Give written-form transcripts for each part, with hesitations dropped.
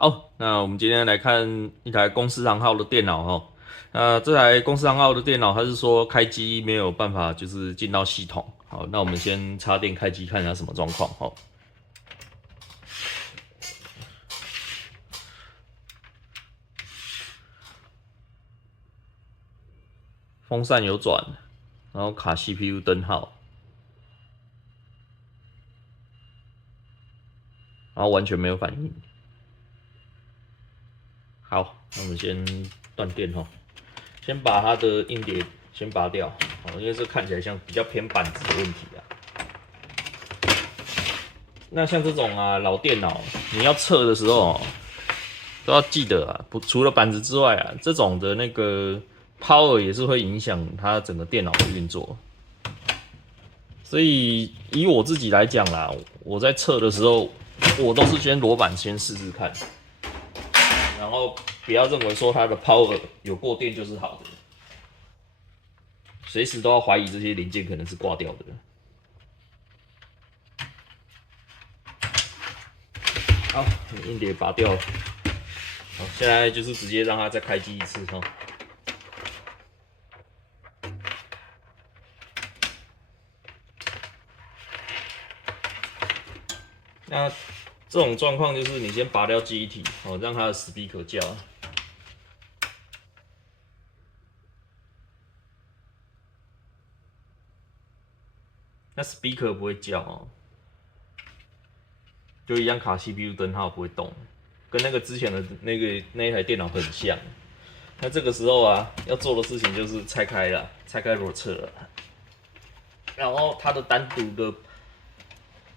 好，那我们今天来看一台公司行号的电脑哦。那这台公司行号的电脑，它是说开机没有办法就是进到系统。好，那我们先插电开机看一下什么状况哦。风扇有转，然后卡 CPU 灯号，然后完全没有反应。好，那我们先断电哦。先把它的硬碟先拔掉，哦，因为这看起来像比较偏板子的问题啊。那像这种啊老电脑，你要测的时候都要记得啊，除了板子之外啊，这种的那个 power 也是会影响它整个电脑的运作。所以以我自己来讲啦，我在测的时候，我都是先裸板先试试看，然后不要认为说它的 power 有过电就是好的，随时都要怀疑这些零件可能是挂掉的。好，硬碟拔掉了，好，现在就是直接让它再开机一次哈。那这种状况就是你先拔掉记忆体，哦，让它的 speaker 叫。那 speaker 不会叫哦，就一样卡 CPU 灯号不会动，跟那个之前的那一台电脑很像。那这个时候啊，要做的事情就是拆开了，拆开裸测了，然后它的单独的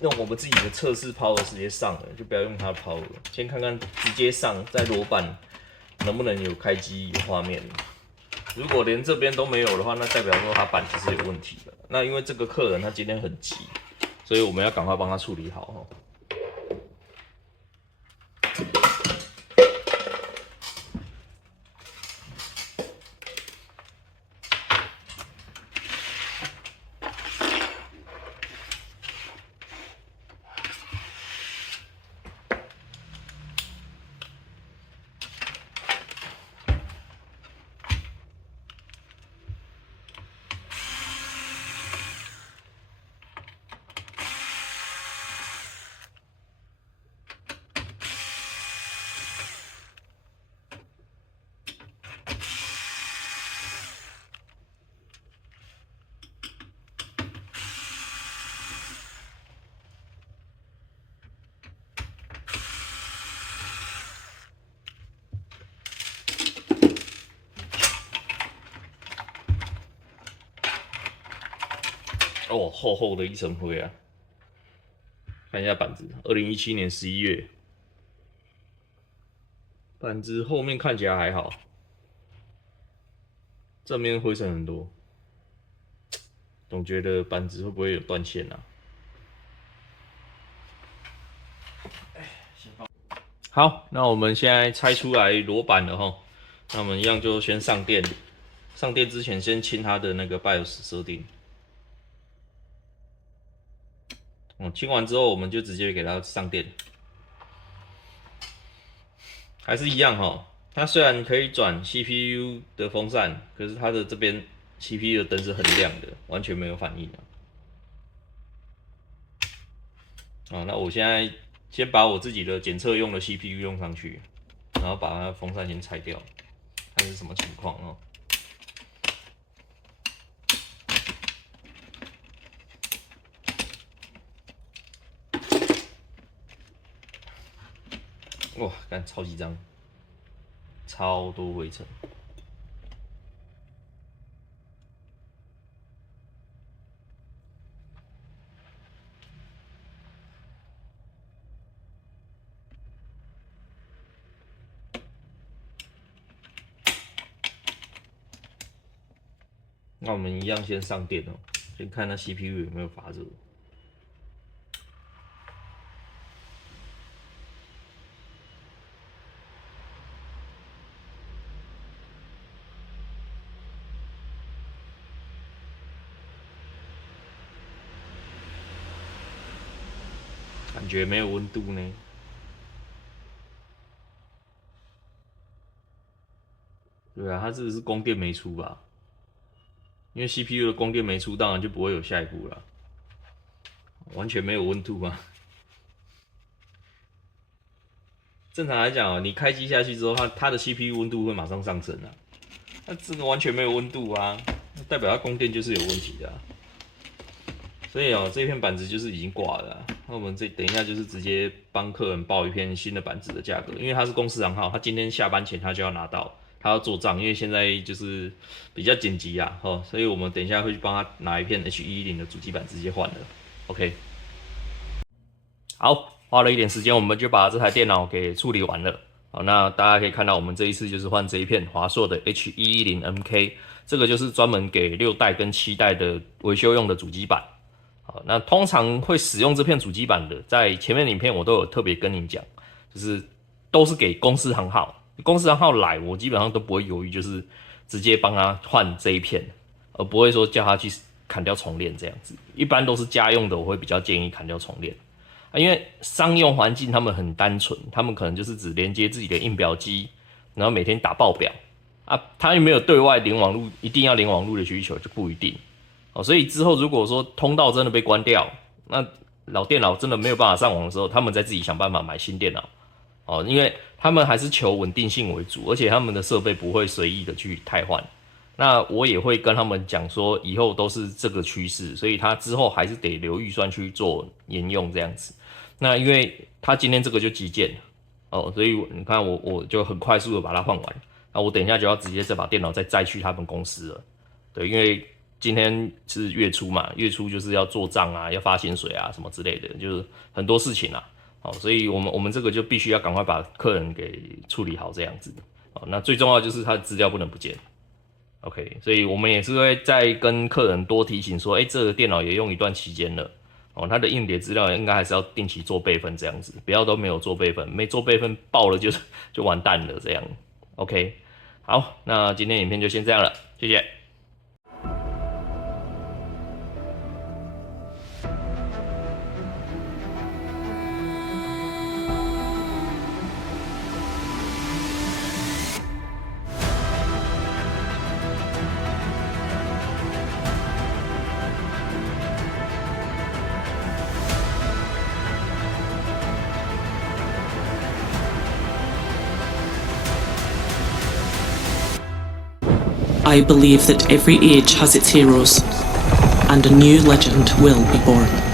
用我们自己的测试 power 直接上了，就不要用它的 power 了。先看看直接上再裸板能不能有开机有画面。如果连这边都没有的话，那代表说他板子是有问题的。那因为这个客人他今天很急，所以我们要赶快帮他处理好哦。哦，厚厚的一层灰啊！看一下板子，2017年11月，板子后面看起来还好，正面灰尘很多，总觉得板子会不会有断线啊？好，那我们现在拆出来裸板了哈，那我们一样就先上电，上电之前先清它的那个 BIOS 设定。清完之后我们就直接给它上电，还是一样哈。它虽然可以转 CPU 的风扇，可是它的这边 CPU 的灯是很亮的，完全没有反应那我现在先把我自己的检测用的 CPU 用上去，然后把它风扇先拆掉，看是什么情况哦。哇，看超级脏，超多灰尘。那我们一样先上电哦，先看那 CPU 有没有发热。感觉没有温度呢。对啊，它这个是供电没出吧？因为 CPU 的供电没出，当然就不会有下一步了。完全没有温度啊！正常来讲哦，你开机下去之后，它的 CPU 温度会马上上升啊。那这个完全没有温度啊，代表它供电就是有问题的啊。所以哦，这片板子就是已经挂了啊。那我们等一下就是直接帮客人报一片新的板子的价格，因为它是公司行号，他今天下班前他就要拿到，他要做账，因为现在就是比较紧急啊，所以我们等一下会去帮他拿一片 H110的主机板直接换了。OK， 好，花了一点时间，我们就把这台电脑给处理完了。好，那大家可以看到，我们这一次就是换这一片华硕的 H110MK， 这个就是专门给6代跟7代的维修用的主机板。好，那通常会使用这片主机板的，在前面的影片我都有特别跟你讲，就是都是给公司行号，公司行号来，我基本上都不会犹豫，就是直接帮他换这一片，而不会说叫他去砍掉重练这样子。一般都是家用的，我会比较建议砍掉重练。因为商用环境他们很单纯，他们可能就是只连接自己的印表机，然后每天打报表啊，他又没有对外连网路，一定要连网路的需求就不一定。所以之后如果说通道真的被关掉，那老电脑真的没有办法上网的时候，他们再自己想办法买新电脑。因为他们还是求稳定性为主，而且他们的设备不会随意的去汰换。那我也会跟他们讲说，以后都是这个趋势，所以他之后还是得留预算去做沿用这样子。那因为他今天这个就急件所以你看我就很快速的把它换完。那我等一下就要直接这把电脑再载去他们公司了。对，因为今天是月初嘛，月初就是要做账啊，要发薪水啊什么之类的，就是很多事情啊。所以我们这个就必须要赶快把客人给处理好这样子。那最重要就是他的资料不能不见。OK， 所以我们也是会再跟客人多提醒说，这个电脑也用一段期间了，它的硬碟资料应该还是要定期做备份这样子，不要都没有做备份，没做备份爆了就完蛋了这样。OK， 好，那今天影片就先这样了，谢谢。I believe that every age has its heroes, and a new legend will be born.